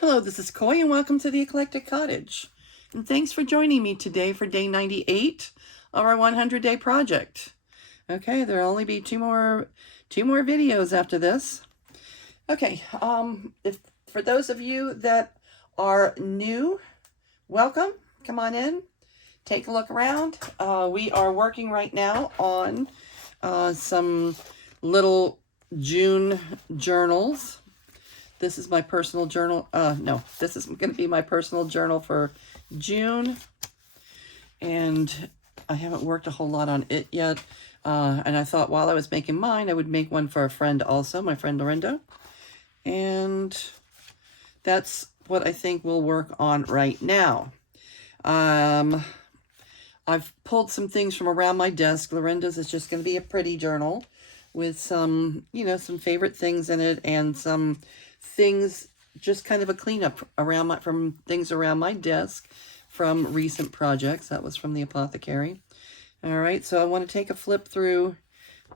Hello, this is Koi and welcome to the Eclectic Cottage. And thanks for joining me today for day 98 of our 100-day project. Okay, there'll only be two more videos after this. Okay, if for those of you that are new, welcome. Come on in. Take a look around. We are working right now on some little June journals. This is my personal journal. No, this is going to be my personal journal for June. And I haven't worked a whole lot on it yet. And I thought while I was making mine, I would make one for a friend also, my friend Lorinda. And that's what I think we'll work on right now. I've pulled some things from around my desk. Lorinda's is just going to be a pretty journal with some, some favorite things in it and some things, just kind of a cleanup around from things around my desk from recent projects. That was from the apothecary. All right, so I want to take a flip through.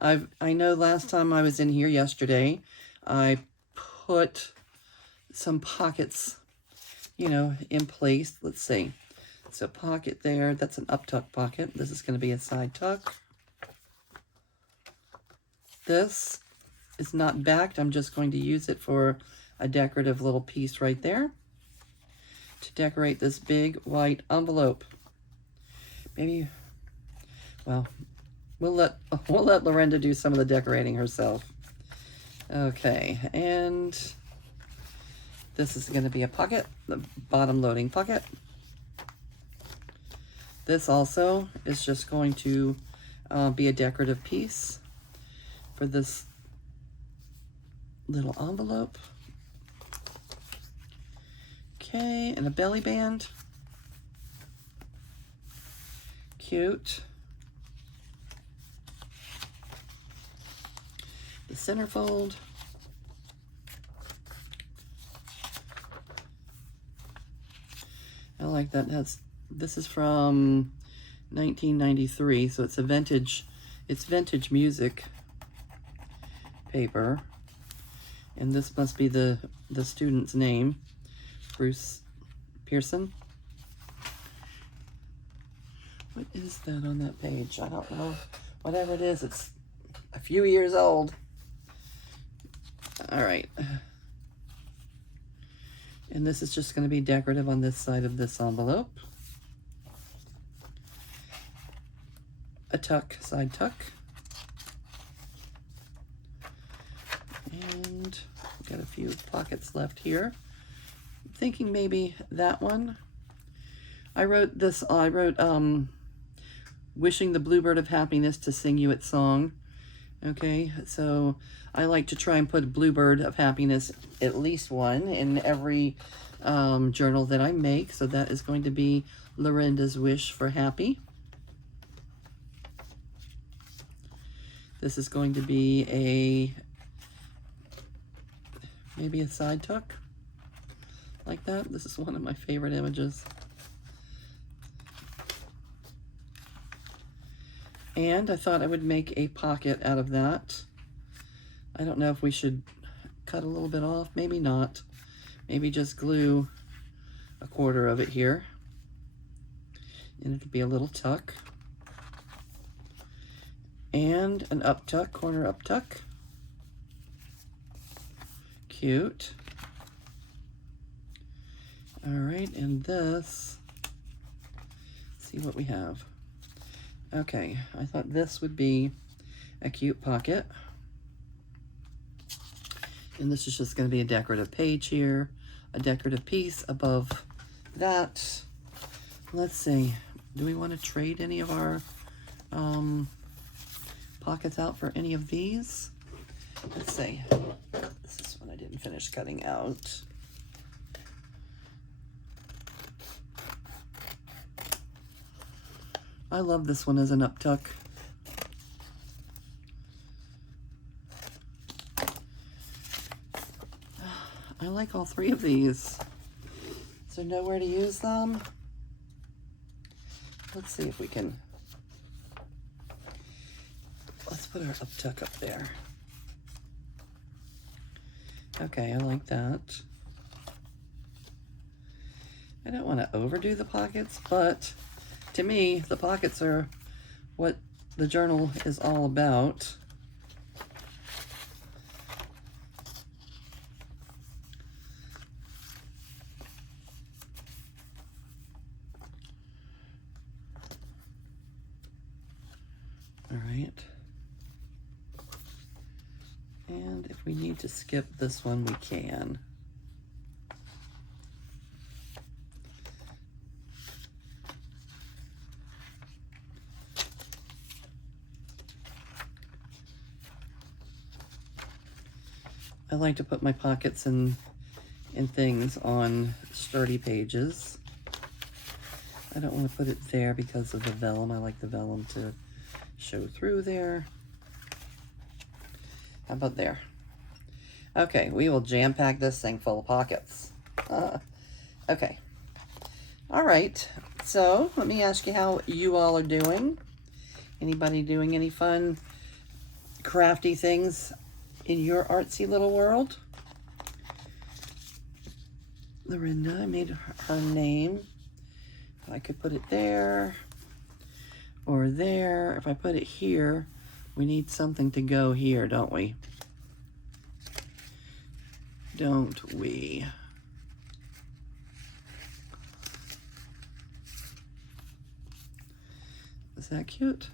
I know last time I was in here yesterday, I put some pockets, in place. Let's see. So pocket there, that's an up tuck pocket. This is going to be a side tuck. This is not backed. I'm just going to use it for a decorative little piece right there to decorate this big white envelope. Maybe, well, we'll let Lorinda do some of the decorating herself. Okay, and this is going to be a pocket, the bottom loading pocket. This also is just going to be a decorative piece for this little envelope. Okay, and a belly band. Cute. The centerfold. I like that. This is from 1993, so it's vintage music paper. And this must be the student's name, Bruce Pearson. What is that on that page? I don't know. Whatever it is, it's a few years old. All right. And this is just going to be decorative on this side of this envelope. A tuck, side tuck. And got a few pockets left here. I'm thinking maybe that one. I wrote wishing the bluebird of happiness to sing you its song. Okay, so I like to try and put a bluebird of happiness, at least one, in every journal that I make. So that is going to be Lorinda's wish for happy. This is going to be maybe a side tuck like that. This is one of my favorite images. And I thought I would make a pocket out of that. I don't know if we should cut a little bit off. Maybe not. Maybe just glue a quarter of it here. And it could be a little tuck. And an up tuck, corner up tuck. Cute. All right, and this, let's see what we have. Okay, I thought this would be a cute pocket. And this is just going to be a decorative page here, a decorative piece above that. Let's see, do we want to trade any of our pockets out for any of these? Let's see. This is one I didn't finish cutting out. I love this one as an up tuck. I like all three of these. Is there nowhere to use them? Let's see if we can. Let's put our up tuck up there. Okay, I like that. I don't want to overdo the pockets, but to me, the pockets are what the journal is all about. All right. And if we need to skip this one, we can. I like to put my pockets and things on sturdy pages. I don't want to put it there because of the vellum. I like the vellum to show through there. How about there? Okay, we will jam pack this thing full of pockets. Okay. All right, so let me ask you how you all are doing. Anybody doing any fun, crafty things in your artsy little world? Lorinda, I made her name. If I could put it there or there. If I put it here, we need something to go here, don't we? Don't we? Is that cute?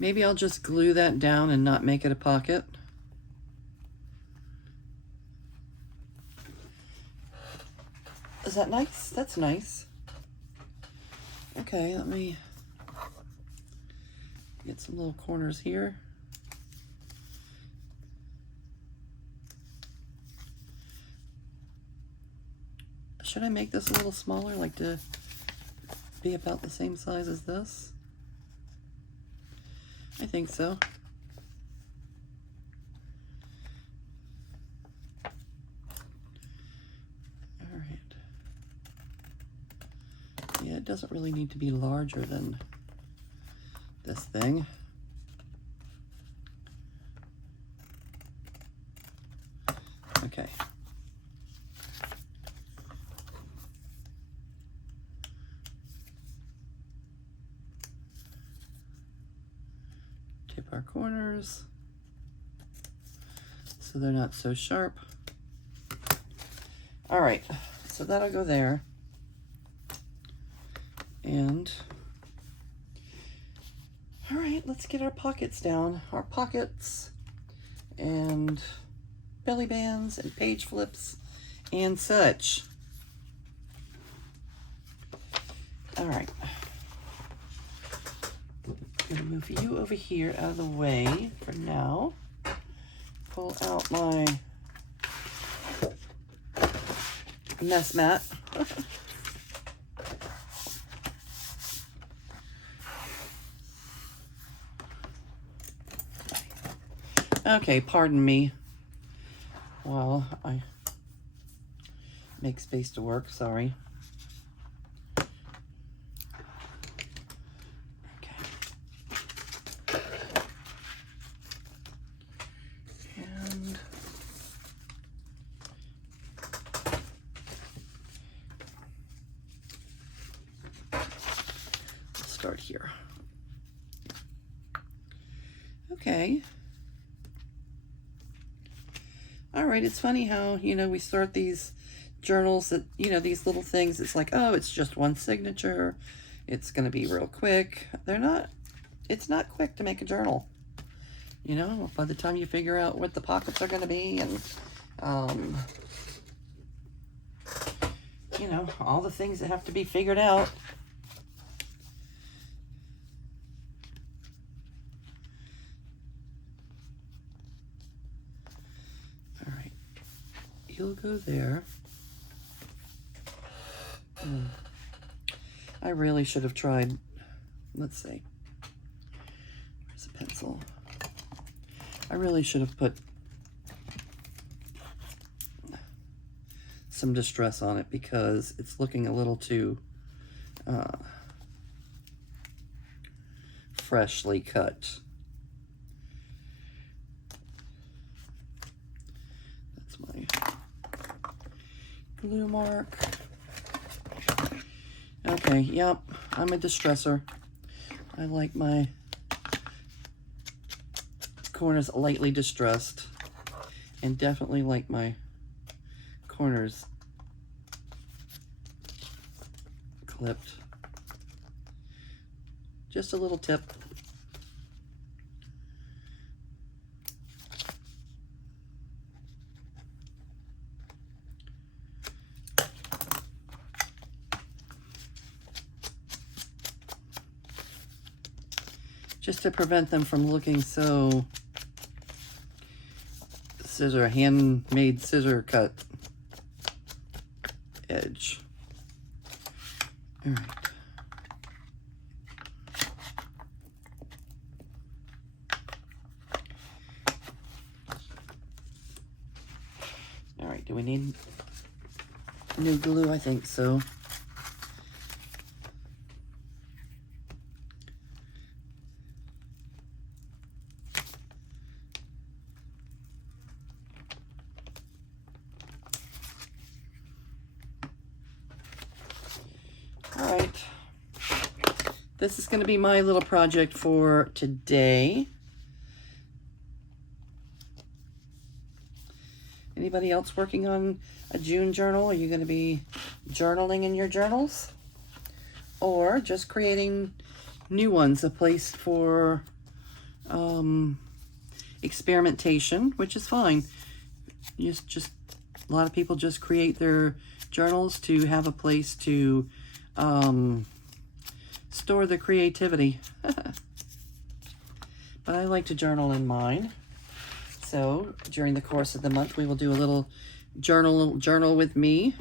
Maybe I'll just glue that down and not make it a pocket. Is that nice? That's nice. Okay, let me get some little corners here. Should I make this a little smaller, like to be about the same size as this? I think so. All right. Yeah, it doesn't really need to be larger than this thing. Okay. Tip our corners so they're not so sharp. All right, so that'll go there. And all right, let's get our pockets down. Our pockets and belly bands and page flips and such. All right. I'm gonna move you over here out of the way for now. Pull out my mess mat. Okay, pardon me while I make space to work, sorry. Okay. And let's start here. Okay. All right, it's funny how, you know, we start these journals that, you know, these little things, it's like, oh, it's just one signature. It's going to be real quick. It's not quick to make a journal. You know, by the time you figure out what the pockets are going to be and, you know, all the things that have to be figured out. You'll go there. I really should have tried, let's see, where's a pencil? I really should have put some distress on it because it's looking a little too freshly cut. glue mark. Okay, yep, I'm a distresser. I like my corners lightly distressed, and definitely like my corners clipped. Just a little tip. Just to prevent them from looking so handmade scissor cut edge. All right. All right, do we need new glue? I think so. All right. This is going to be my little project for today. Anybody else working on a June journal? Are you going to be journaling in your journals? Or just creating new ones, a place for experimentation, which is fine. Just a lot of people just create their journals to have a place to store their creativity. But I like to journal in mine. So during the course of the month, we will do a little journal with me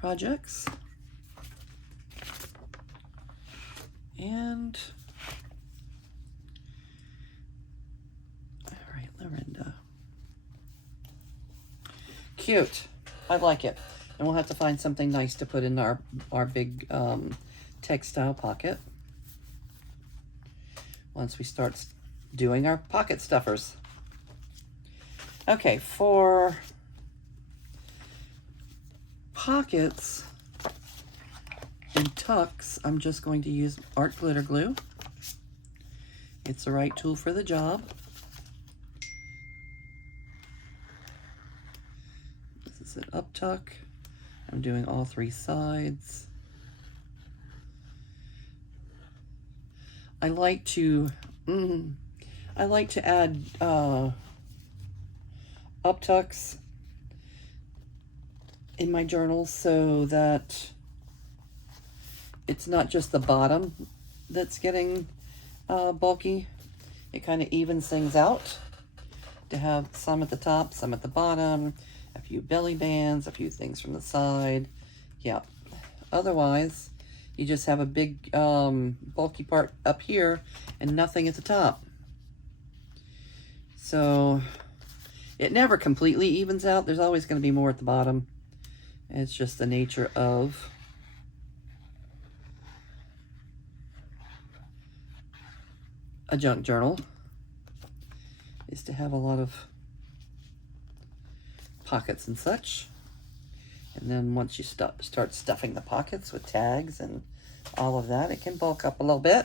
projects. And all right, Lorinda. Cute. I like it. And we'll have to find something nice to put in our big textile pocket once we start doing our pocket stuffers. Okay, for pockets and tucks, I'm just going to use art glitter glue. It's the right tool for the job. This is an up tuck. I'm doing all three sides. I like to add up tucks in my journals so that it's not just the bottom that's getting bulky. It kind of evens things out to have some at the top, some at the bottom, a few belly bands, a few things from the side. Yeah. Otherwise, you just have a big bulky part up here and nothing at the top. So it never completely evens out. There's always going to be more at the bottom. It's just the nature of a junk journal, is to have a lot of pockets and such. And then once you start stuffing the pockets with tags and all of that, it can bulk up a little bit.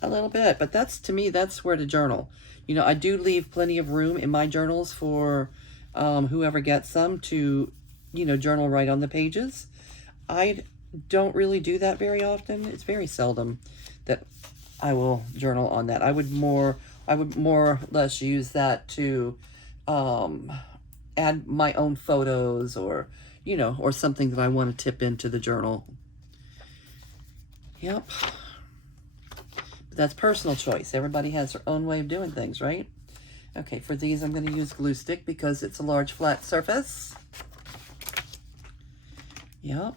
But that's, to me, that's where to journal. You know, I do leave plenty of room in my journals for whoever gets them to, you know, journal right on the pages. I don't really do that very often. It's very seldom that I will journal on that. I would more or less use that to add my own photos, or, you know, or something that I want to tip into the journal. Yep. But that's personal choice. Everybody has their own way of doing things, right? Okay, for these I'm going to use glue stick because it's a large flat surface. Yep.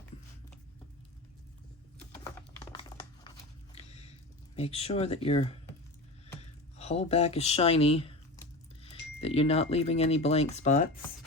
Make sure that your whole back is shiny, that you're not leaving any blank spots.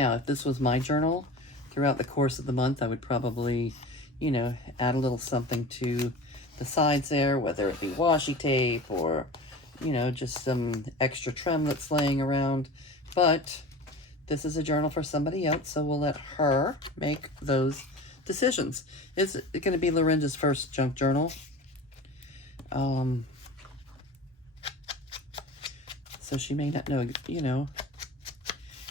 Now, if this was my journal, throughout the course of the month, I would probably, you know, add a little something to the sides there, whether it be washi tape or, you know, just some extra trim that's laying around. But this is a journal for somebody else, so we'll let her make those decisions. It's going to be Lorinda's first junk journal. So she may not know, you know,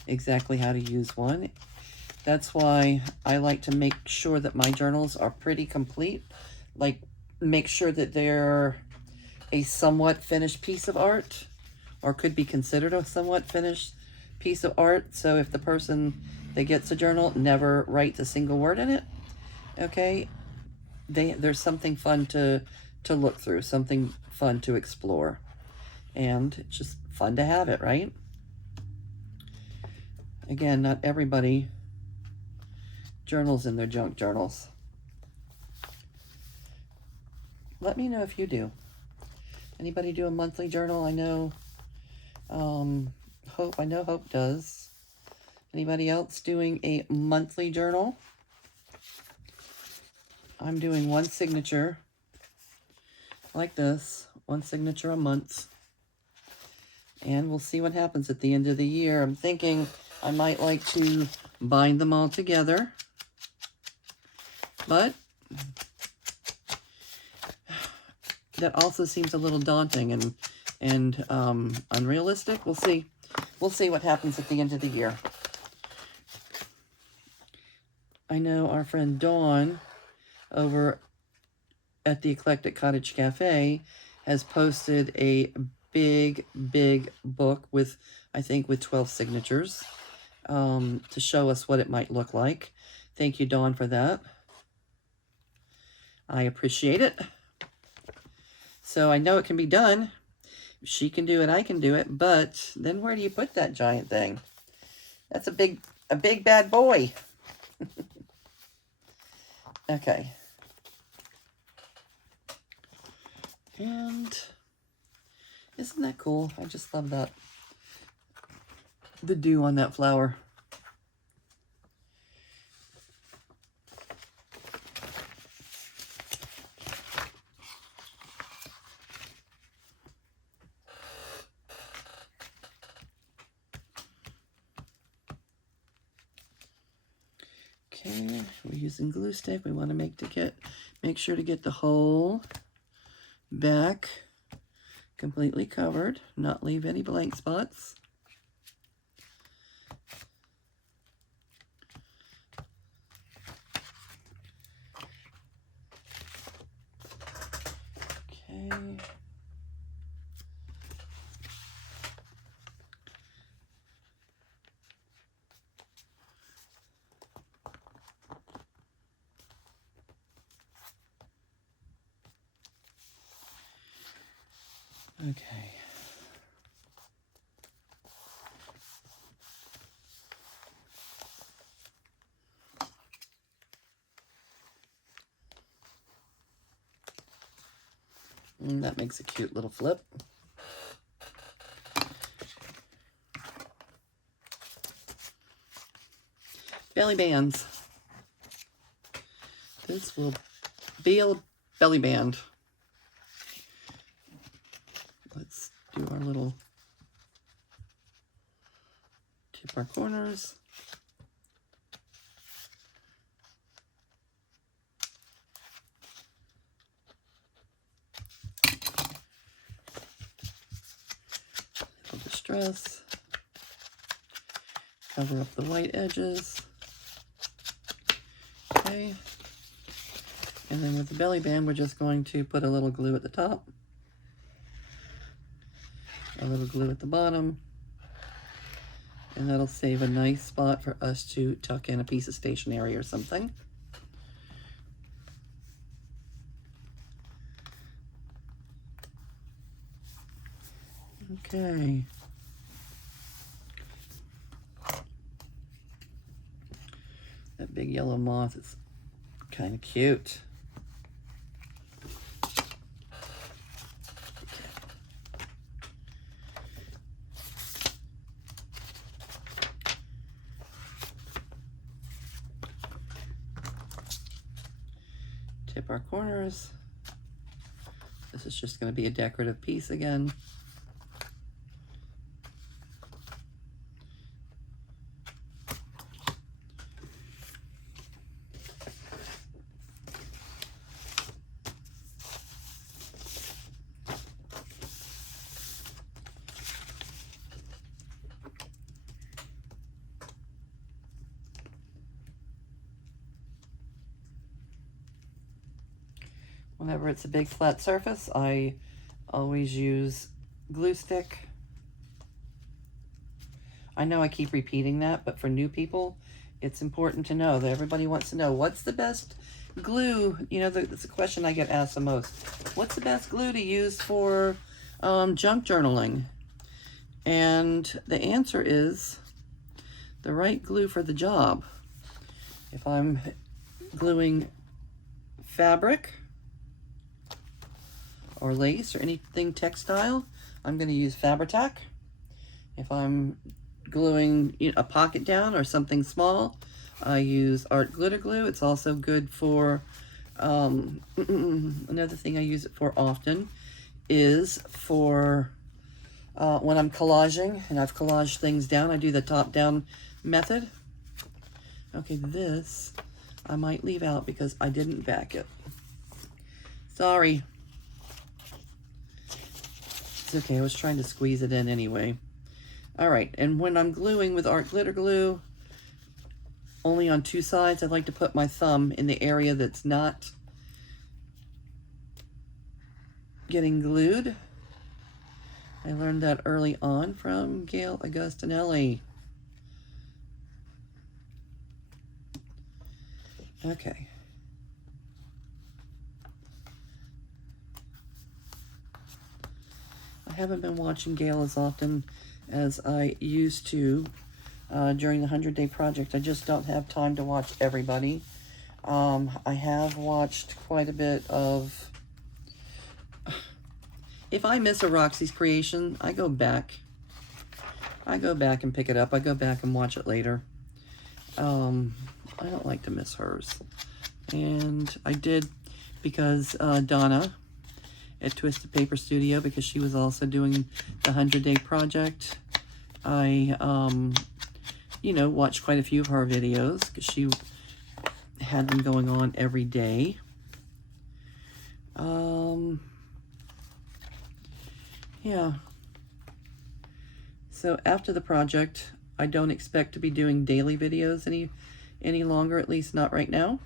exactly how to use one. That's why I like to make sure that my journals are pretty complete. Like, make sure that they're a somewhat finished piece of art, or could be considered a somewhat finished piece of art. So if the person that gets a journal never writes a single word in it, okay, there's something fun to look through, something fun to explore, and it's just fun to have it, right? Again, not everybody journals in their junk journals. Let me know if you do. Anybody do a monthly journal? I know Hope does. Anybody else doing a monthly journal? I'm doing one signature like this, one signature a month. And we'll see what happens at the end of the year. I'm thinking I might like to bind them all together, but that also seems a little daunting and unrealistic. We'll see. We'll see what happens at the end of the year. I know our friend Dawn over at the Eclectic Cottage Cafe has posted a big book with, I think, with 12 signatures to show us what it might look like. Thank you, Dawn, for that. I appreciate it. So I know it can be done. If she can do it, I can do it. But then where do you put that giant thing? That's a big bad boy. Okay. And isn't that cool? I just love that. The dew on that flower. Okay, we're using glue stick. We want to make sure to get the whole back completely covered, not leave any blank spots. Okay. Okay. And that makes a cute little flip. Belly bands. This will be a belly band. Let's do our little tip our corners. Little distress. Cover up the white edges. Okay. And then with the belly band, we're just going to put a little glue at the top. A little glue at the bottom. And that'll save a nice spot for us to tuck in a piece of stationery or something. Okay. That big yellow moth is kind of cute. Tip our corners. This is just going to be a decorative piece again. Whenever it's a big flat surface, I always use glue stick. I know I keep repeating that, but for new people, it's important to know that everybody wants to know what's the best glue. You know, that's a question I get asked the most. What's the best glue to use for junk journaling? And the answer is the right glue for the job. If I'm gluing fabric or lace or anything textile, I'm going to use Fabri-Tac. If I'm gluing a pocket down or something small, I use Art Glitter Glue. It's also good for, another thing I use it for often is for when I'm collaging and I've collaged things down, I do the top-down method. Okay, this I might leave out because I didn't back it. Sorry. It's okay, I was trying to squeeze it in anyway. All right, and when I'm gluing with Art Glitter Glue, only on two sides, I like to put my thumb in the area that's not getting glued. I learned that early on from Gail Augustinelli. Okay. I haven't been watching Gail as often as I used to during the 100-day project. I just don't have time to watch everybody. I have watched quite a bit of... If I miss a Roxy's creation, I go back. I go back and pick it up. I go back and watch it later. I don't like to miss hers. And I did because Donna at Twisted Paper Studio, because she was also doing the 100-day project, I, you know, watched quite a few of her videos because she had them going on every day. Yeah. So after the project, I don't expect to be doing daily videos any longer, at least not right now.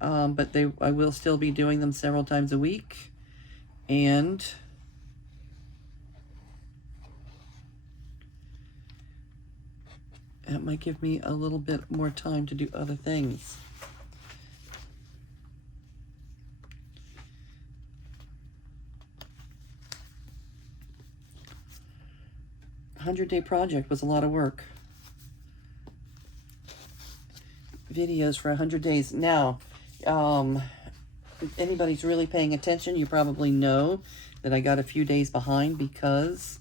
But I will still be doing them several times a week. And that might give me a little bit more time to do other things. The 100-day project was a lot of work. Videos for 100 days. Now, if anybody's really paying attention, you probably know that I got a few days behind because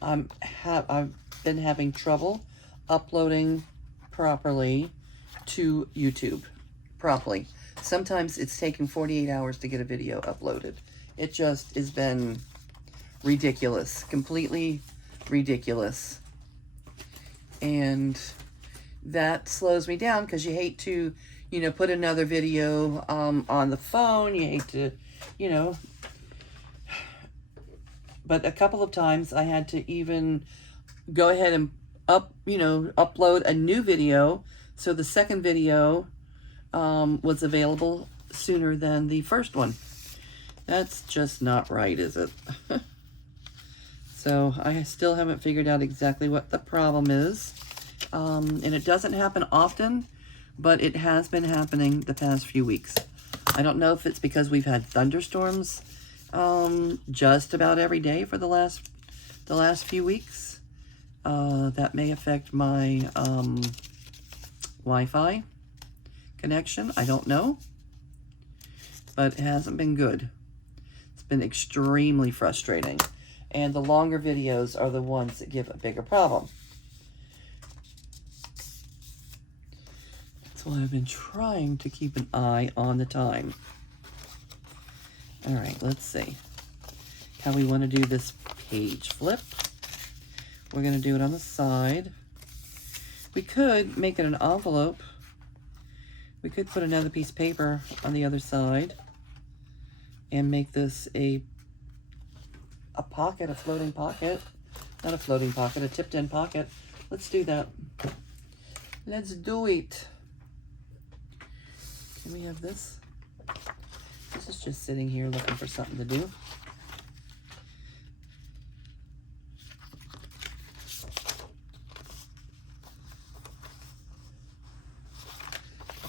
I've been having trouble uploading properly to YouTube properly. Sometimes it's taken 48 hours to get a video uploaded. It just has been ridiculous, completely ridiculous. And that slows me down because you hate to, you know, put another video on the phone. You hate to, you know. But a couple of times I had to even go ahead and upload a new video. So the second video was available sooner than the first one. That's just not right, is it? So I still haven't figured out exactly what the problem is. And it doesn't happen often, but it has been happening the past few weeks. I don't know if it's because we've had thunderstorms just about every day for the last few weeks. That may affect my Wi-Fi connection. I don't know. But it hasn't been good. It's been extremely frustrating. And the longer videos are the ones that give a bigger problem. That's Well, I've been trying to keep an eye on the time. All right, let's see how we want to do this page flip. We're going to do it on the side. We could make it an envelope. We could put another piece of paper on the other side and make this a pocket, a floating pocket. Not a floating pocket, a tipped-in pocket. Let's do that. Let's do it. Can we have this? This is just sitting here looking for something to do.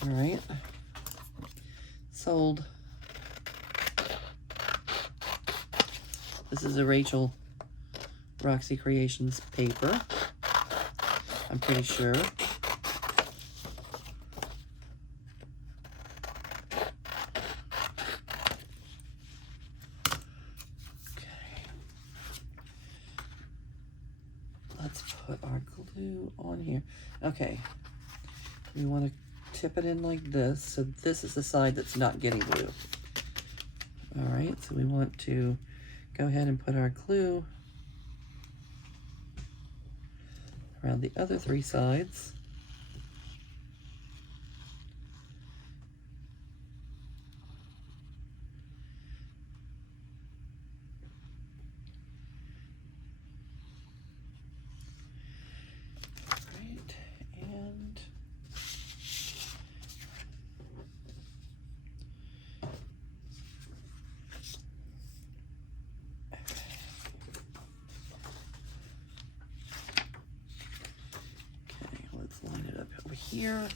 All right. Sold. This is a Rachel Roxy Creations paper, I'm pretty sure. Let's put our glue on here. Okay, we want to tip it in like this. So this is the side that's not getting glue. All right, so we want to go ahead and put our glue around the other three sides. Line it up over here.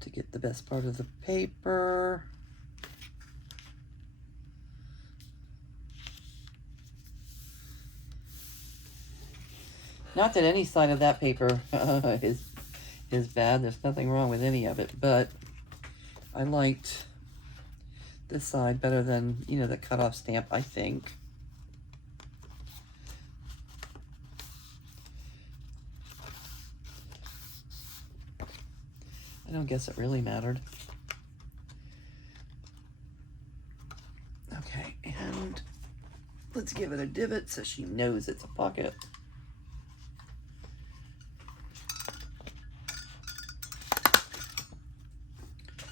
To get the best part of the paper. Not that any side of that paper is bad. There's nothing wrong with any of it, but I liked this side better than, you know, the cutoff stamp, I think. I don't guess it really mattered. Okay, and let's give it a divot so she knows it's a pocket.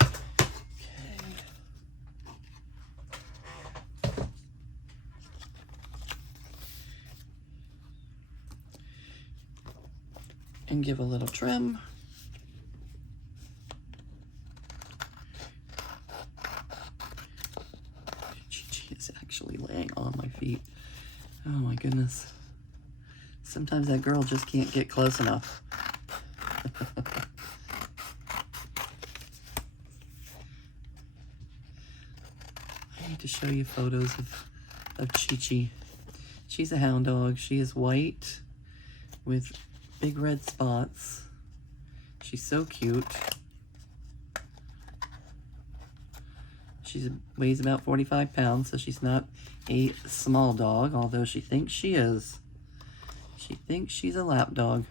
Okay. And give a little trim. Actually laying on my feet. Oh my goodness. Sometimes that girl just can't get close enough. I need to show you photos of Chi-Chi. She's a hound dog. She is white with big red spots. She's so cute. She weighs about 45 pounds, so she's not a small dog, although she thinks she is. She thinks she's a lap dog.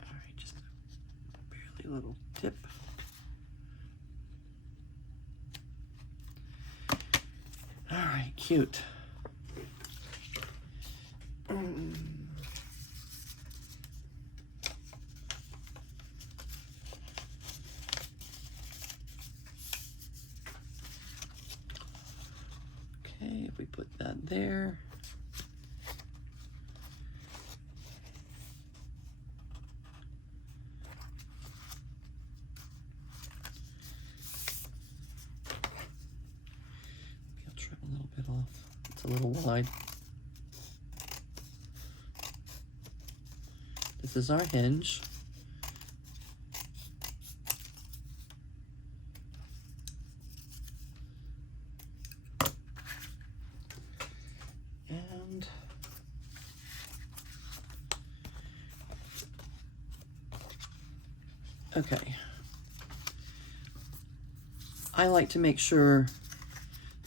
All right, just a barely little tip. All right, cute. Okay, if we put that there. I'll trim a little bit off. It's a little wide. This is our hinge. And okay. I like to make sure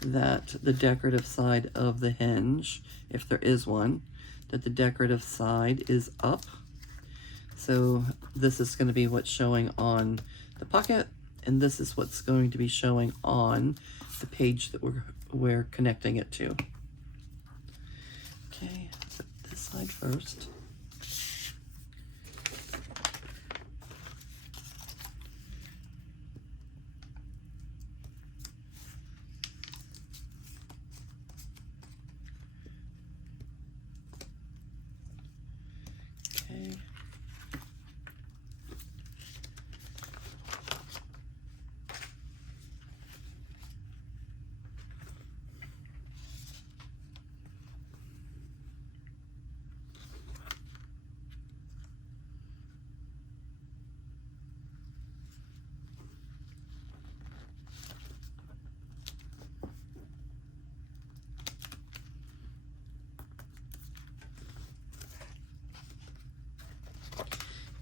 that the decorative side of the hinge, if there is one, that the decorative side is up. So this is going to be what's showing on the pocket, and this is what's going to be showing on the page that we're connecting it to. Okay, put this side first. Okay.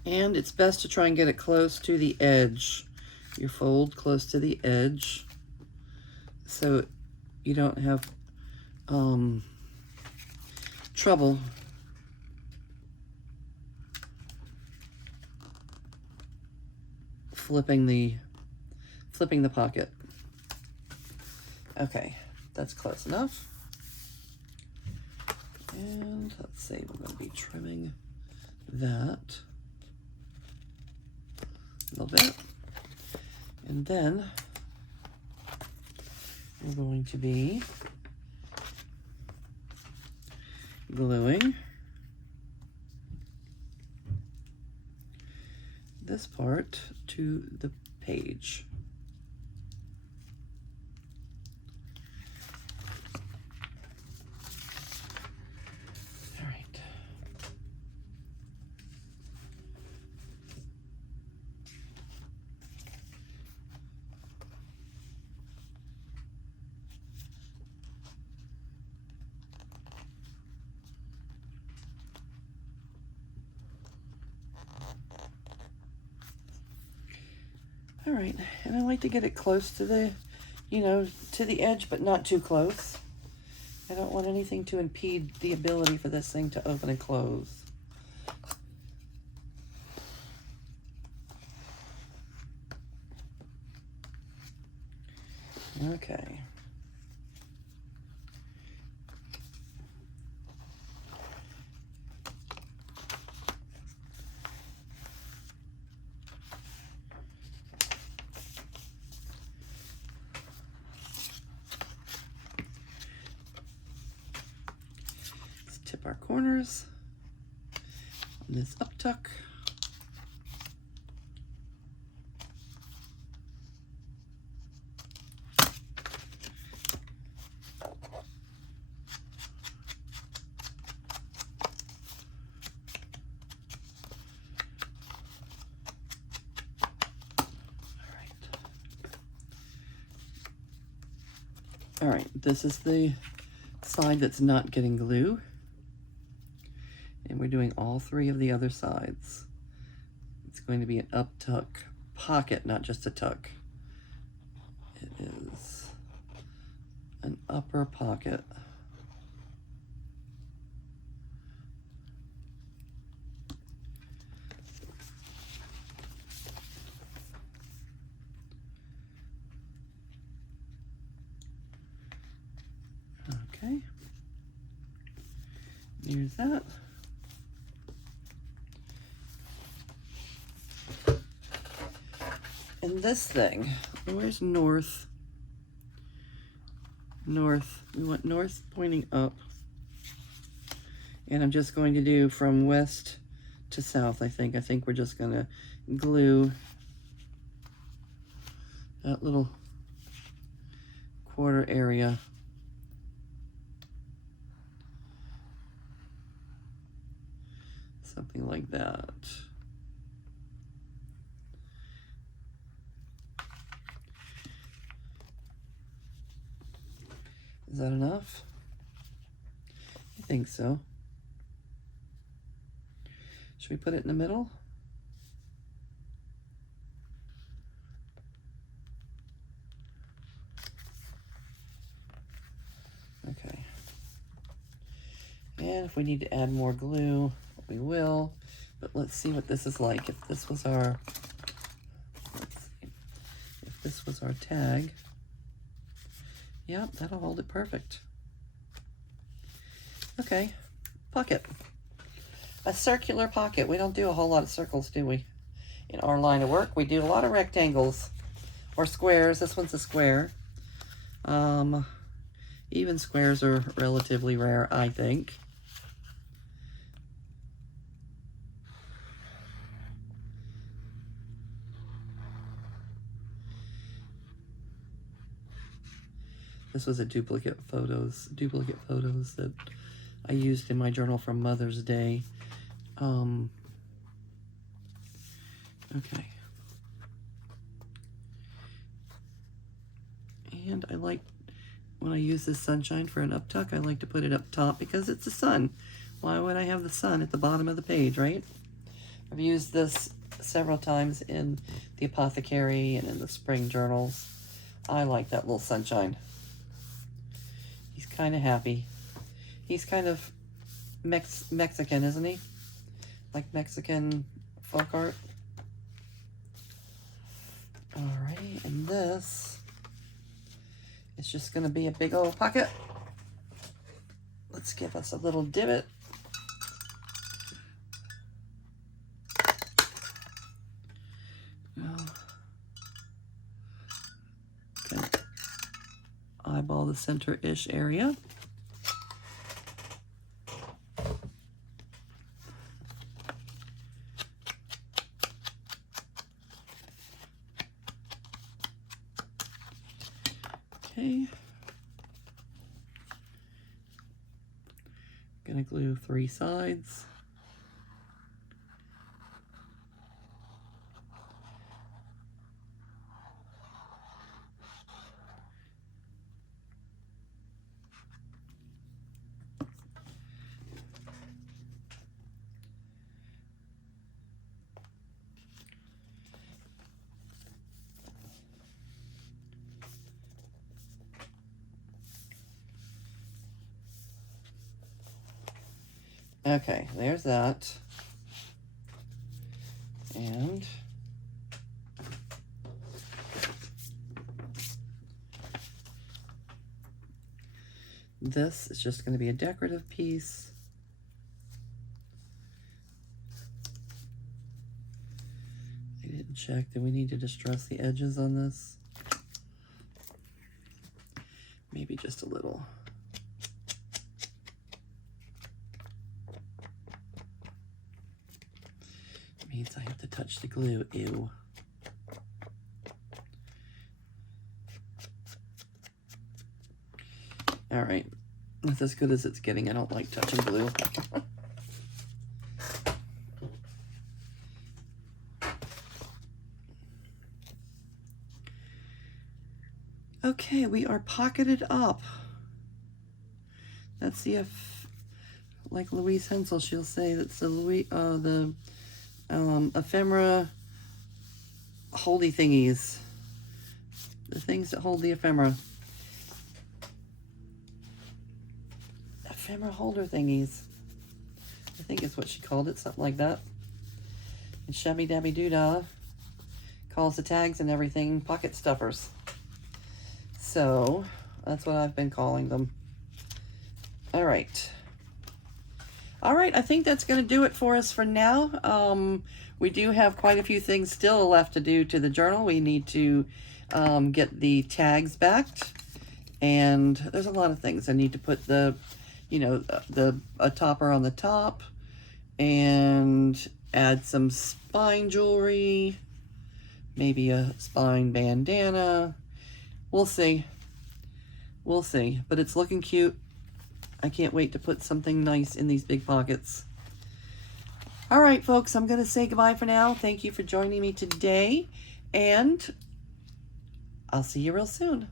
And it's best to try and get it close to the edge. You fold close to the edge so you don't have trouble flipping the pocket. Okay, that's close enough. And let's see, we're going to be trimming that a little bit. And then we're going to be gluing this part to the page. All right. All right, and I like to get it close to the, to the edge, but not too close. I don't want anything to impede the ability for this thing to open and close. Okay. Tip our corners on this up tuck. All right, this is the side that's not getting glue. And we're doing all three of the other sides. It's going to be an up tuck pocket, not just a tuck. It is an upper pocket. Okay. Here's that. And this thing, where's north? North, we want north pointing up. And I'm just going to do from west to south, I think. I think we're just gonna glue that little quarter area. Something like that. Is that enough? I think so. Should we put it in the middle? If we need to add more glue, we will. But let's see what this is like. If this was our, let's see, if this was our tag, yep, that'll hold it perfect. Okay, pocket. A circular pocket. We don't do a whole lot of circles, do we? In our line of work, we do a lot of rectangles or squares. This one's a square. Even squares are relatively rare, I think. This was a duplicate photos that I used in my journal from Mother's Day. Okay. And I like, when I use this sunshine for an up tuck, I like to put it up top because it's the sun. Why would I have the sun at the bottom of the page, right? I've used this several times in the apothecary and in the spring journals. I like that little sunshine. He's kind of happy. He's kind of Mexican, isn't he? Like Mexican folk art. Alrighty, and this is just gonna be a big old pocket. Let's give us a little divot. Okay. Eyeball the center-ish area. Okay. Gonna glue 3 sides. Okay, there's that. And this is just going to be a decorative piece. I didn't check. Do we need to distress the edges on this? Maybe just a little. Means I have to touch the glue. Ew. All right, that's as good as it's getting. I don't like touching glue. Okay, we are pocketed up. That's the like Louise Hensel, she'll say that's the ephemera holdy thingies, the things that hold the ephemera holder thingies, I think is what she called it, something like that. And Shabby Dabby Doodah calls the tags and everything pocket stuffers, so that's what I've been calling them. All right, I think that's going to do it for us for now. We do have quite a few things still left to do to the journal. We need to get the tags backed, and there's a lot of things. I need to put the, a topper on the top, and add some spine jewelry, maybe a spine bandana. We'll see. We'll see, but it's looking cute. I can't wait to put something nice in these big pockets. All right, folks, I'm going to say goodbye for now. Thank you for joining me today, and I'll see you real soon.